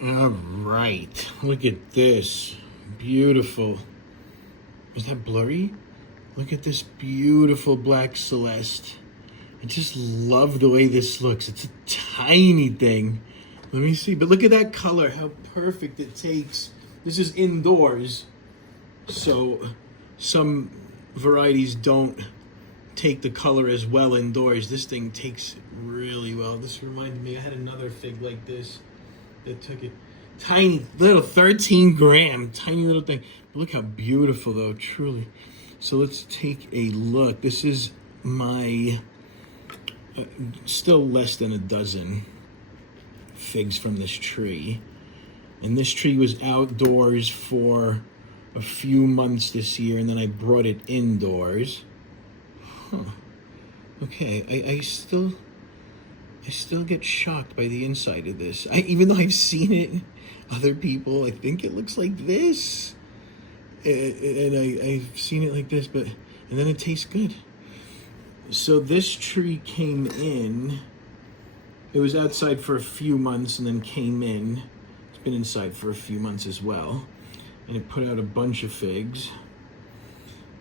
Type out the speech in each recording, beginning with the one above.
All right, look at this. Beautiful. Is that blurry? Look at this beautiful Black Celeste. I just love the way this looks. It's a tiny thing. Let me see. But look at that color, how perfect it takes. This is indoors. So some varieties don't take the color as well indoors. This thing takes really well. This reminded me, I had another fig like this that took it. Tiny little 13 gram, tiny little thing. But look how beautiful though, truly. So let's take a look. This is my, still less than a dozen figs from this tree. And this tree was outdoors for a few months this year, and then I brought it indoors. Huh. Okay, I still get shocked by the inside of this. Even though I've seen it, other people, I think it looks like this. And I've seen it like this, and then it tastes good. So this tree came in, it was outside for a few months and then came in. It's been inside for a few months as well. And it put out a bunch of figs.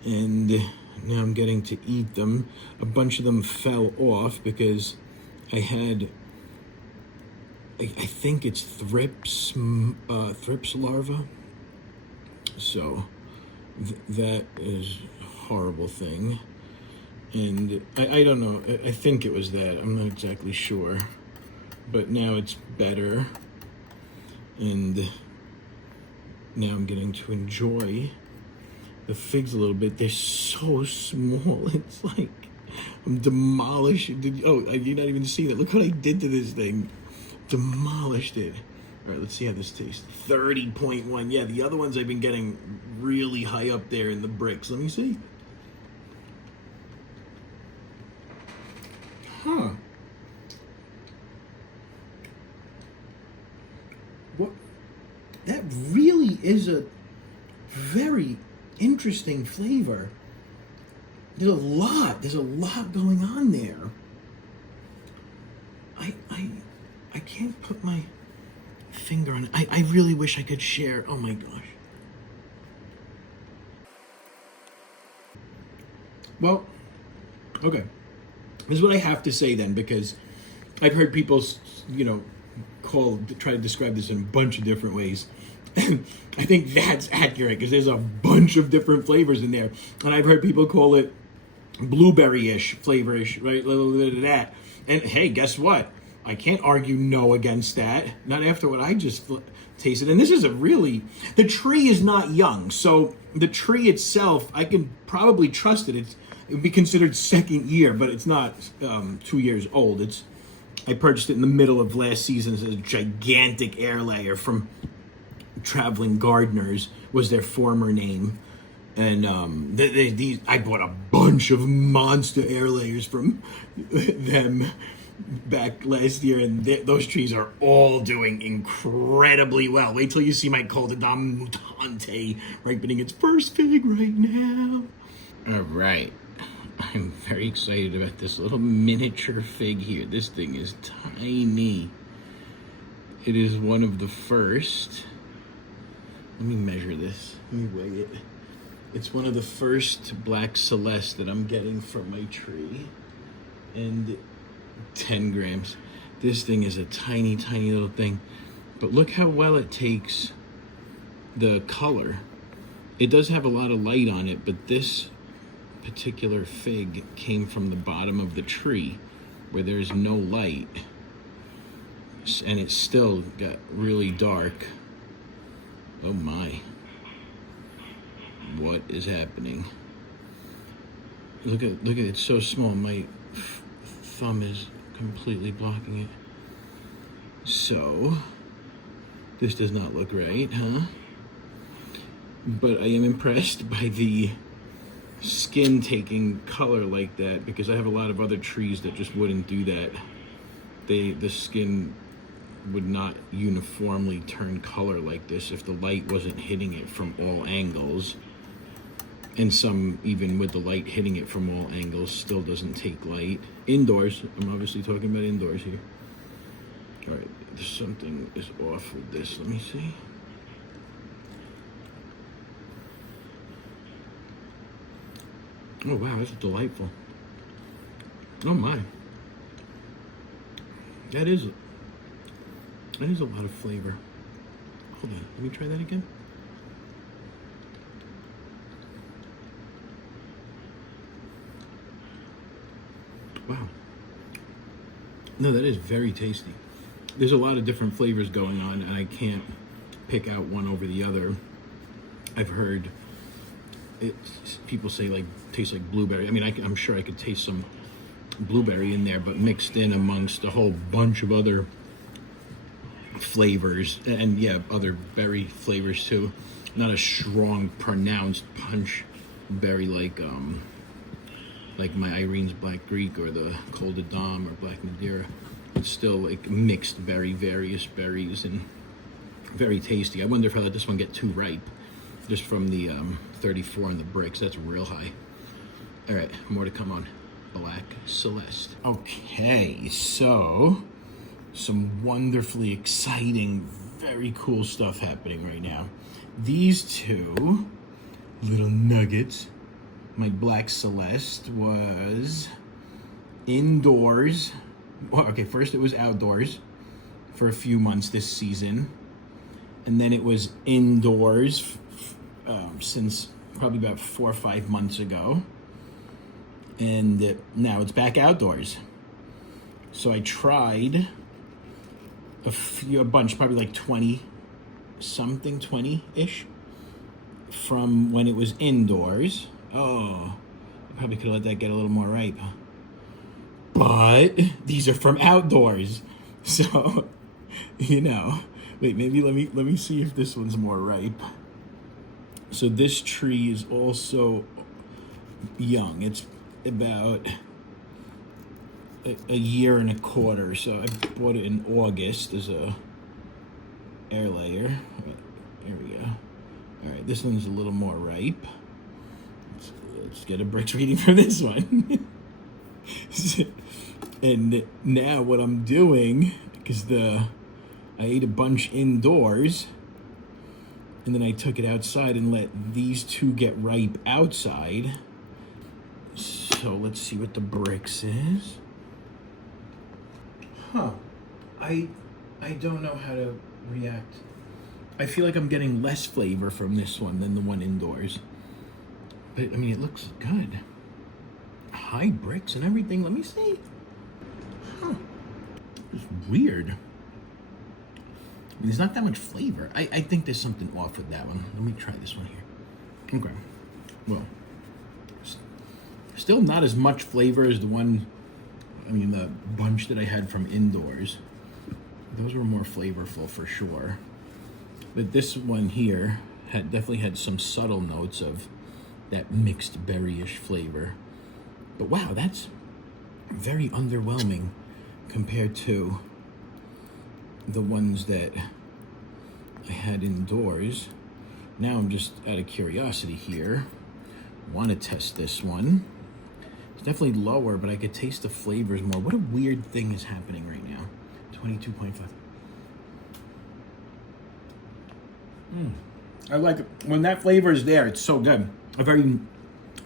And now I'm getting to eat them. A bunch of them fell off because I had, I think it's thrips larva. So that is a horrible thing. And I don't know, I think it was that, I'm not exactly sure. But now it's better. And now I'm getting to enjoy the figs a little bit. They're so small. It's like I'm demolishing. You're not even seeing it. Look what I did to this thing. Demolished it. All right, let's see how this tastes. 30.1. Yeah, the other ones I've been getting really high up there in the bricks. Let me see. Huh. What? That really is a very interesting flavor. There's a lot going on there. I can't put my finger on it. I really wish I could share. Oh my gosh. Well, okay. This is what I have to say then, because I've heard people, try to describe this in a bunch of different ways. And I think that's accurate because there's a bunch of different flavors in there. And I've heard people call it blueberry-ish, flavor-ish, right? A little bit of that. And hey, guess what? I can't argue no against that. Not after what I just tasted. And this is the tree is not young. So the tree itself, I can probably trust it. It would be considered second year, but it's not 2 years old. I purchased it in the middle of last season. It's a gigantic air layer from Traveling Gardeners was their former name. And I bought a bunch of monster air layers from them back last year, and those trees are all doing incredibly well. Wait till you see my Coldedam Mutante ripening its first fig right now. All right. I'm very excited about this little miniature fig here. This thing is tiny. It is one of the first. Let me measure this. Let me weigh it. It's one of the first Black Celeste that I'm getting from my tree. And 10 grams. This thing is a tiny, tiny little thing. But look how well it takes the color. It does have a lot of light on it, but this particular fig came from the bottom of the tree where there's no light. And it still got really dark. Oh my. What is happening? Look at it, it's so small. My thumb is completely blocking it. So, this does not look right, huh? But I am impressed by the skin taking color like that, because I have a lot of other trees that just wouldn't do that. The skin would not uniformly turn color like this if the light wasn't hitting it from all angles. And some, even with the light hitting it from all angles, still doesn't take light. Indoors, I'm obviously talking about indoors here. All right, something is off with this. Let me see. Oh wow, that's delightful. Oh my. That is a lot of flavor. Hold on, let me try that again. Wow. No, that is very tasty. There's a lot of different flavors going on, and I can't pick out one over the other. I've heard people say like tastes like blueberry. I mean, I'm sure I could taste some blueberry in there, but mixed in amongst a whole bunch of other flavors, and yeah, other berry flavors too. Not a strong, pronounced punch berry like my Irene's Black Greek or the Col de Dame or Black Madeira. It's still like mixed various berries and very tasty. I wonder if I let this one get too ripe, just from the 34 on the bricks. That's real high. All right, more to come on Black Celeste. Okay, so some wonderfully exciting, very cool stuff happening right now. These two little nuggets, my Black Celeste was indoors. Well, okay, first it was outdoors for a few months this season, and then it was indoors since probably about 4 or 5 months ago, and now it's back outdoors. So I tried a bunch, probably like 20-ish from when it was indoors. Oh, I probably could have let that get a little more ripe. But these are from outdoors. So, you know, wait, maybe let me see if this one's more ripe. So this tree is also young. It's about a year and a quarter. So I bought it in August as a air layer. Here we go. All right, this one's a little more ripe. Let's get a Bricks reading for this one. And now what I'm doing, because I ate a bunch indoors, and then I took it outside and let these two get ripe outside. So let's see what the Bricks is. Huh. I don't know how to react. I feel like I'm getting less flavor from this one than the one indoors. But, I mean, it looks good. High Bricks and everything. Let me see. Huh. It's weird. I mean, there's not that much flavor. I think there's something off with that one. Let me try this one here. Okay. Well, still not as much flavor as the one, the bunch that I had from indoors. Those were more flavorful for sure. But this one here definitely had some subtle notes of that mixed berry-ish flavor. But wow, that's very underwhelming compared to the ones that I had indoors. Now I'm just out of curiosity here. Want to test this one. It's definitely lower, but I could taste the flavors more. What a weird thing is happening right now. 22.5. I like it. When that flavor is there, it's so good. A very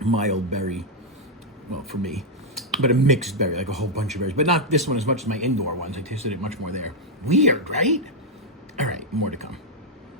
mild berry, well, for me, but a mixed berry, like a whole bunch of berries. But not this one as much as my indoor ones. I tasted it much more there. Weird, right? All right, more to come.